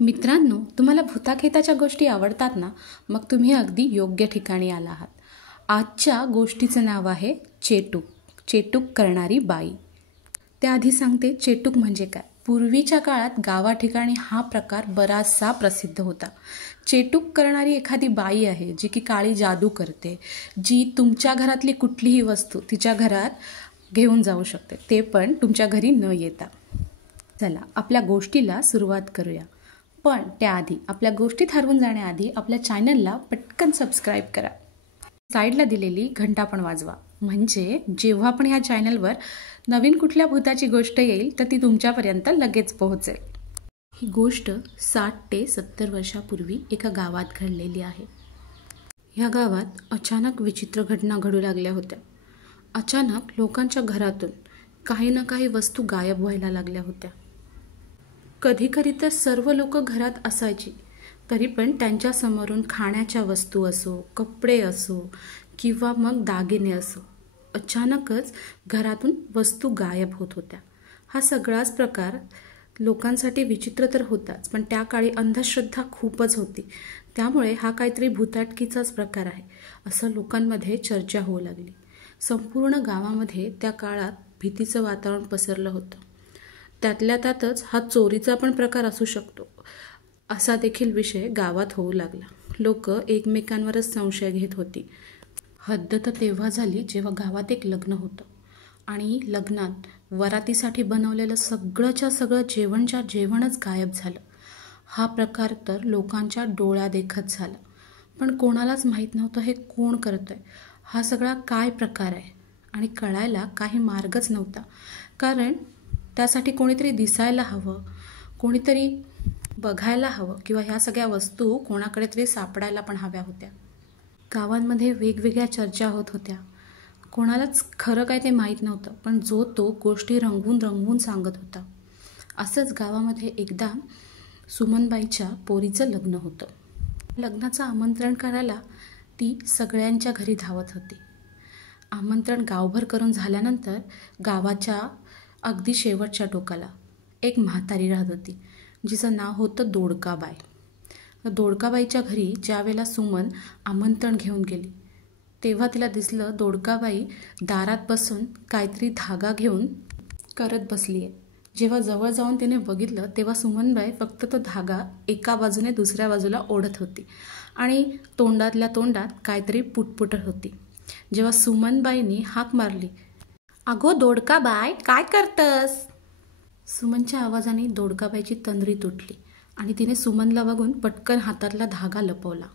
मित्रांनो, तुम्हाला भूताखेताच्या गोष्टी आवडतात ना? मग तुम्ही अगदी योग्य ठिकाणी आला आहात. आजच्या गोष्टीचं नाव आहे चेटूक. चेटूक करणारी बाई. त्याआधी सांगते चेटूक म्हणजे काय. पूर्वीच्या काळात गावाठिकाणी हा प्रकार बराचसा प्रसिद्ध होता. चेटूक करणारी एखादी बाई आहे जी की काळी जादू करते, जी तुमच्या घरातली कुठलीही वस्तू तिच्या घरात घेऊन जाऊ शकते, ते पण तुमच्या घरी न येता. चला आपल्या गोष्टीला सुरुवात करूया. पण त्याआधी आपल्या गोष्टीत हरवून जाण्याआधी आपल्या चॅनलला पटकन सबस्क्राईब करा. साईडला दिलेली घंटा पण वाजवा, म्हणजे जेव्हा पण ह्या चॅनलवर नवीन कुठल्या भूताची गोष्ट येईल तर ती तुमच्यापर्यंत लगेच पोहोचेल. ही गोष्ट 60 ते 70 वर्षापूर्वी एका गावात घडलेली आहे. ह्या गावात अचानक विचित्र घटना घडू लागल्या होत्या. अचानक लोकांच्या घरातून काही ना काही वस्तू गायब व्हायला लागल्या होत्या. कधी कधी तर सर्व लोक घरात असायची, तरी पण त्यांच्या समोरून खाण्याच्या वस्तू असो, कपडे असो किंवा मग दागिने असो, अचानकच घरातून वस्तू गायब होत होत्या. हा सगळाच प्रकार लोकांसाठी विचित्र तर होताच, पण त्या काळी अंधश्रद्धा खूपच होती. त्यामुळे हा काहीतरी भूताटकीचाच प्रकार आहे असं लोकांमध्ये चर्चा होऊ लागली. संपूर्ण गावामध्ये त्या काळात भीतीचं वातावरण पसरलं होतं. त्यातल्या त्यातच हा चोरीचा पण प्रकार असू शकतो असा देखील विषय गावात होऊ लागला. लोक एकमेकांवरच संशय घेत होती. हद्द तर तेव्हा झाली जेव्हा गावात एक लग्न होतं आणि लग्नात वरातीसाठी बनवलेलं सगळंच्या सगळं जेवणच गायब झालं. हा प्रकार तर लोकांच्या डोळ्यादेखत झाला, पण कोणालाच माहीत नव्हतं हे कोण करतंय, हा सगळा काय प्रकार आहे, आणि कळायला काही मार्गच नव्हता. कारण त्यासाठी कोणीतरी दिसायला हवं, कोणीतरी बघायला हवं, किंवा ह्या सगळ्या वस्तू कोणाकडे तरी सापडायला पण हव्या होत्या. गावांमध्ये वेगवेगळ्या चर्चा होत होत्या. कोणालाच खरं काय ते माहीत नव्हतं, पण जो तो गोष्टी रंगवून सांगत होता. असंच गावामध्ये एकदा सुमनबाईच्या पोरीचं लग्न होतं. लग्नाचं आमंत्रण करायला ती सगळ्यांच्या घरी धावत होती. आमंत्रण गावभर करून झाल्यानंतर गावाच्या अगदी शेवटच्या टोकाला एक म्हातारी राहत होती, जिचं नाव होतं दोडकाबाई. दोडकाबाईच्या घरी ज्या वेळेला सुमन आमंत्रण घेऊन गेली, तेव्हा तिला दिसलं दोडकाबाई दारात बसून काहीतरी धागा घेऊन करत बसली आहे. जेव्हा जवळ जाऊन तिने बघितलं तेव्हा सुमनबाई फक्त तो धागा एका बाजूने दुसऱ्या बाजूला ओढत होती आणि तोंडातल्या तोंडात काहीतरी पुटपुटत होती. जेव्हा सुमनबाईंनी हाक मारली, "अगो दोडकाबाई, काय करतस?" सुमनच्या आवाजाने दोडकाबाईची तंद्री तुटली आणि तिने सुमनला बघून पटकन हातातला धागा लपवला.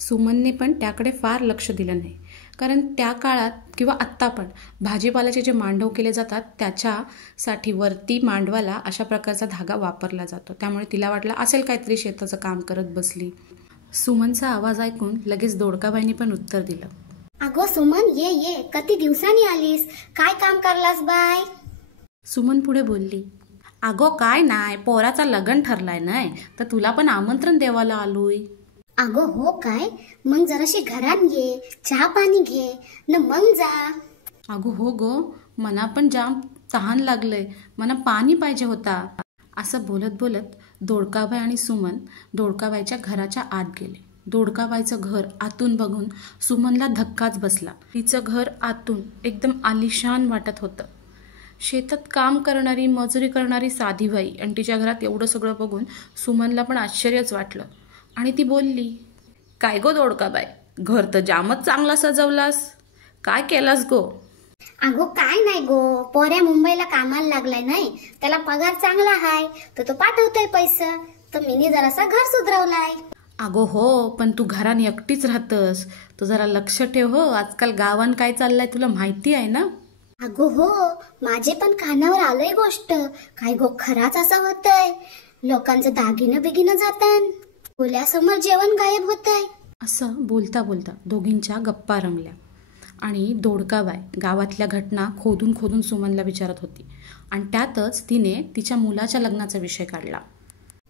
सुमनने पण त्याकडे फार लक्ष दिलं नाही, कारण त्या काळात किंवा आत्ता पण भाजीपाल्याचे जे मांडव केले जातात त्याच्यासाठी वरती मांडवाला अशा प्रकारचा धागा वापरला जातो. त्यामुळे तिला वाटलं असेल काहीतरी शेताचं काम करत बसली. सुमनचा आवाज ऐकून लगेच दोडकाबाईंनी पण उत्तर दिलं, "अगो सुमन, ये किती दिवसांनी आलीस, काय काम करलास बाय?" सुमन पुढे बोलली, "अगो काय नाही, पोराचा लग्न ठरलाय नाही, तर तुला पण आमंत्रण देवाला आलोय." "अगो हो काय, मग जराशी घरात ये, चहा पाणी घे न मग जा." "अगो हो गो, मना पण जाम तहान लागलंय, मना पाणी पाहिजे होता." असं बोलत बोलत दोडकाबाई आणि सुमन दोडकाबाईच्या घराच्या आत गेले. दोडकाबाईचं घर आतून बघून सुमनला धक्काच बसला. तिचं घर आतून एकदम आलिशान वाटत होतं. शेतात काम करणारी, मजुरी करणारी साधी बाई, आणि तिच्या घरात एवढं सगळं बघून सुमनला पण आश्चर्यच वाटलं आणि ती बोलली, "काय गो दोडकाबाई, घर तर जामच चांगला सजवलास, काय केलास गो?" "अगो काय नाही गो, पोऱ्या मुंबईला कामाला लागलाय नाही, त्याला पगार चांगला आहे, तर तो पाठवतोय पैसा, तर मीनी जरासा घर सुधरवलाय." "अगो हो, पण तू घरात एकटीच राहतस, तू जरा लक्ष ठेव हो, आजकाल गावान काय चाललंय तुला माहिती आहे ना." "अगो हो, माझे पण कानावर आलंय गोष्ट, काय गो खराच असं होतंय, लोकांचं दागिनं बिगिनं जातात, डोळ्यासमोर जेवण गायब होतंय." असं बोलता बोलता दोघींच्या गप्पा रंगल्या आणि दोडकाबाई गावातल्या घटना खोदून सुमनला विचारत होती, आणि त्यातच तिने तिच्या मुलाच्या लग्नाचा विषय काढला.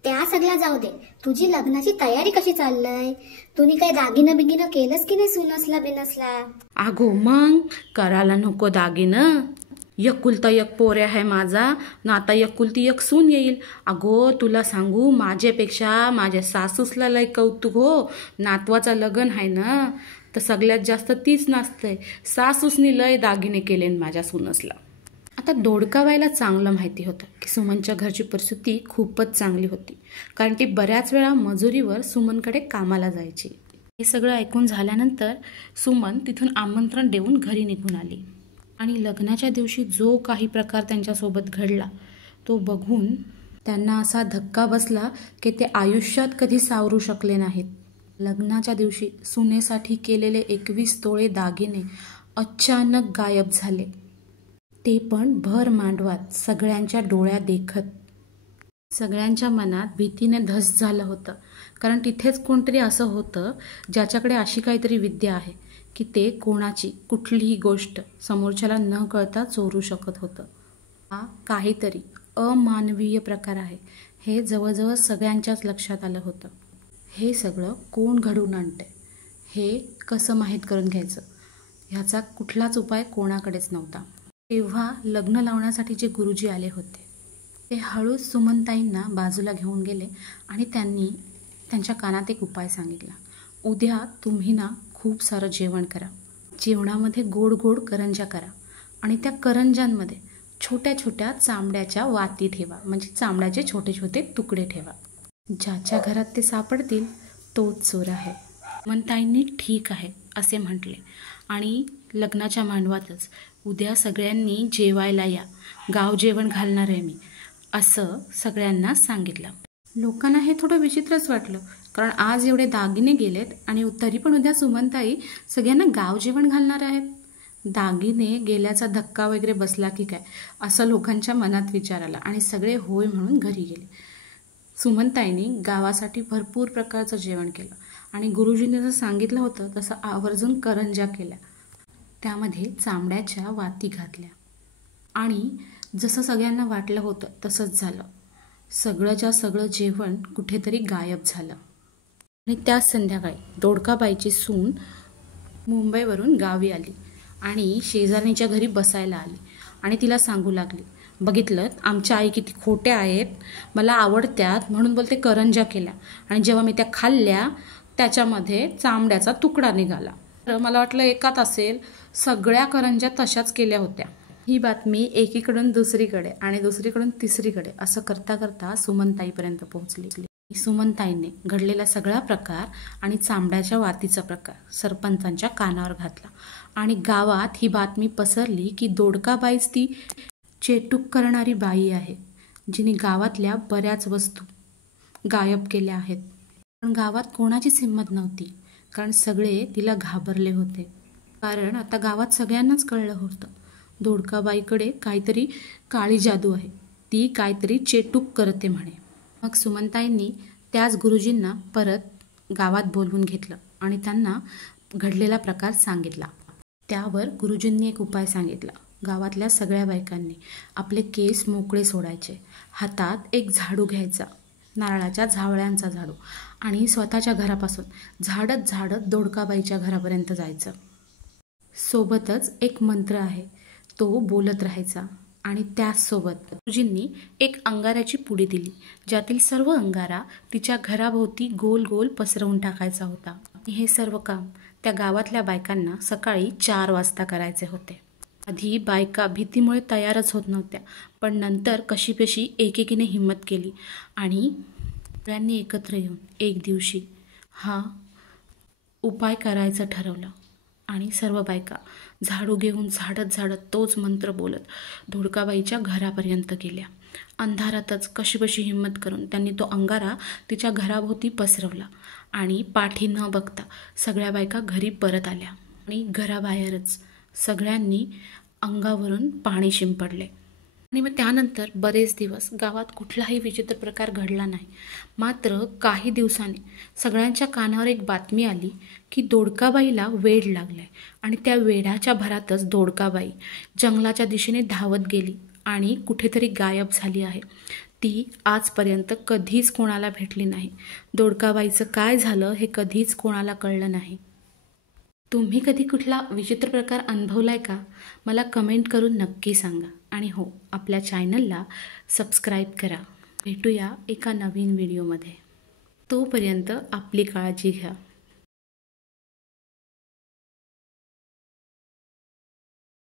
"त्या सगळ्या जाऊ दे, तुझी लग्नाची तयारी कशी चाललंय, तुम्ही काय दागिनं बिगिनं केलंस की नाही सुनसला बिनसला?" "अगो मग करायला नको दागिनं, एकुलता एक पोर आहे माझा ना, आता एकुलती एक सून येईल. अगो तुला सांगू, माझ्यापेक्षा माझ्या सासूसला लय कौतुक हो. नातवाचा लग्न आहे ना तर सगळ्यात जास्त तीच नाचतंय. सासूसनी लय दागिने केले माझ्या सुनसला. आता दोडकाबाईला चांगलं माहिती होतं की सुमनच्या घरची परिस्थिती खूपच चांगली होती, कारण ती बऱ्याच वेळा मजुरीवर सुमनकडे कामाला जायची. हे सगळं ऐकून झाल्यानंतर सुमन तिथून आमंत्रण देऊन घरी निघून आली. आणि लग्नाच्या दिवशी जो काही प्रकार त्यांच्यासोबत घडला तो बघून त्यांना असा धक्का बसला की ते आयुष्यात कधी सावरू शकले नाहीत. लग्नाच्या दिवशी सुनेसाठी केलेले 21 तोळे दागिने अचानक गायब झाले, ते पण भर मांडवात सगळ्यांच्या डोळ्या देखत. सगळ्यांच्या मनात भीतीने धस झालं होतं, कारण तिथेच कोणतरी असं होतं ज्याच्याकडे अशी काहीतरी विद्या आहे की ते कोणाची कुठलीही गोष्ट समोरच्याला न कळता चोरू शकत होतं. हा काहीतरी अमानवीय प्रकार आहे हे जवळजवळ सगळ्यांच्याच लक्षात आलं होतं. हे सगळं कोण घडवून आणते हे कसं माहीत करून घ्यायचं ह्याचा कुठलाच उपाय कोणाकडेच नव्हता. तेव्हा लग्न लावण्यासाठी जे गुरुजी आले होते ते हळूच सुमनताईंना बाजूला घेऊन गेले आणि त्यांनी त्यांच्या कानात एक उपाय सांगितला. उद्या तुम्ही ना खूप सारं जेवण करा, जेवणामध्ये गोड गोड करंज्या करा आणि त्या करंज्यांमध्ये छोट्या छोट्या चांबड्याच्या वाती ठेवा, म्हणजे चांबड्याचे छोटे छोटे तुकडे ठेवा. ज्याच्या घरात ते सापडतील तोच चोर आहे. सुमनताईंनी ठीक आहे असे म्हटले आणि लग्नाच्या मांडवातच उद्या सगळ्यांनी जेवायला या, गाव जेवण घालणार आहे मी, असं सगळ्यांना सांगितलं. लोकांना हे थोडं विचित्रच वाटलं, कारण आज एवढे दागिने गेलेत आणि तरी पण उद्या सुमनताई सगळ्यांना गाव जेवण घालणार आहेत. दागिने गेल्याचा धक्का वगैरे बसला की काय असं लोकांच्या मनात विचार आला आणि सगळे होय म्हणून घरी गेले. सुमनताईंनी गावासाठी भरपूर प्रकारचं जेवण केलं आणि गुरुजींनी जसं सांगितलं होतं तसं आवर्जून करंज्या केल्या, त्यामध्ये चांबड्याच्या वाती घातल्या आणि जसं सगळ्यांना वाटलं होतं तसंच झालं. सगळंच्या सगळं जेवण कुठेतरी गायब झालं. आणि त्याच संध्याकाळी दोडकाबाईची सून मुंबईवरून गावी आली आणि शेजारणीच्या घरी बसायला आली आणि तिला सांगू लागली, बघितलं आमच्या आई किती खोट्या आहेत, मला आवडत्यात म्हणून बोलते करंज्या केल्या आणि जेव्हा मी त्या खाल्ल्या त्याच्यामध्ये चांबड्याचा तुकडा निघाला. तर मला वाटलं एकात असेल, सगळ्या करंज्या तशाच केल्या होत्या. ही बातमी एकीकडून दुसरीकडे आणि दुसरीकडून तिसरीकडे असं करता करता सुमनताईपर्यंत पोहोचली. सुमनताईने घडलेला सगळा प्रकार आणि चांबड्याच्या वातीचा प्रकार सरपंचांच्या कानावर घातला आणि गावात ही बातमी पसरली की दोडकाबाईच ती चेटूक करणारी बाई आहे, जिने गावातल्या बऱ्याच वस्तू गायब केल्या आहेत. पण गावात कोणाचीच हिंमत नव्हती, कारण सगळे तिला घाबरले होते. कारण आता गावात सगळ्यांनाच कळलं होतं दोडकाबाईकडे काहीतरी काळी जादू आहे, ती काहीतरी चेटूक करते म्हणे. मग सुमनताईंनी त्याच गुरुजींना परत गावात बोलवून घेतलं आणि त्यांना घडलेला प्रकार सांगितला. त्यावर गुरुजींनी एक उपाय सांगितला. गावातल्या सगळ्या बायकांनी आपले केस मोकळे सोडायचे, हातात एक झाडू घ्यायचा, नारळाच्या झावळ्यांचा झाडू, आणि स्वतःच्या घरापासून झाडत झाडत दोडकाबाईच्या घरापर्यंत जायचं. सोबतच एक मंत्र आहे तो बोलत राहायचा आणि त्याचसोबत गुरुजींनी एक अंगाऱ्याची पुडी दिली, ज्यातील सर्व अंगारा तिच्या घराभोवती गोल गोल पसरवून टाकायचा होता. हे सर्व काम त्या गावातल्या बायकांना सकाळी 4 वाजता करायचे होते. आधी बायका भीतीमुळे तयारच होत नव्हत्या, पण नंतर कशीबशी एकेकीने हिंमत केली आणि सगळ्यांनी एकत्र येऊन एक दिवशी हा उपाय करायचं ठरवलं. आणि सर्व बायका झाडू घेऊन झाडत झाडत तोच मंत्र बोलत दोडकाबाईच्या घरापर्यंत गेल्या. अंधारातच कशीबशी हिंमत करून त्यांनी तो अंगारा तिच्या घराभोवती पसरवला आणि पाठी न बघता सगळ्या बायका घरी परत आल्या. आणि घराबाहेरच सगळ्यांनी अंगावरून पाणी शिंपडले. आणि मग त्यानंतर बरेच दिवस गावात कुठलाही विचित्र प्रकार घडला नाही. मात्र काही दिवसांनी सगळ्यांच्या कानावर एक बातमी आली की दोडकाबाईला वेड लागलाय आणि त्या वेडाच्या भरातच दोडकाबाई जंगलाच्या दिशेने धावत गेली आणि कुठेतरी गायब झाली आहे. ती आजपर्यंत कधीच कोणाला भेटली नाही. दोडकाबाईचं काय झालं हे कधीच कोणाला कळलं नाही. तुम्ही कधी कुठला विचित्र प्रकार अनुभवलाय का? मला कमेंट करून नक्की सांगा. आणि हो, आपल्या चॅनलला सबस्क्राईब करा. भेटूया एका नवीन व्हिडिओमध्ये. तोपर्यंत आपली काळजी घ्या.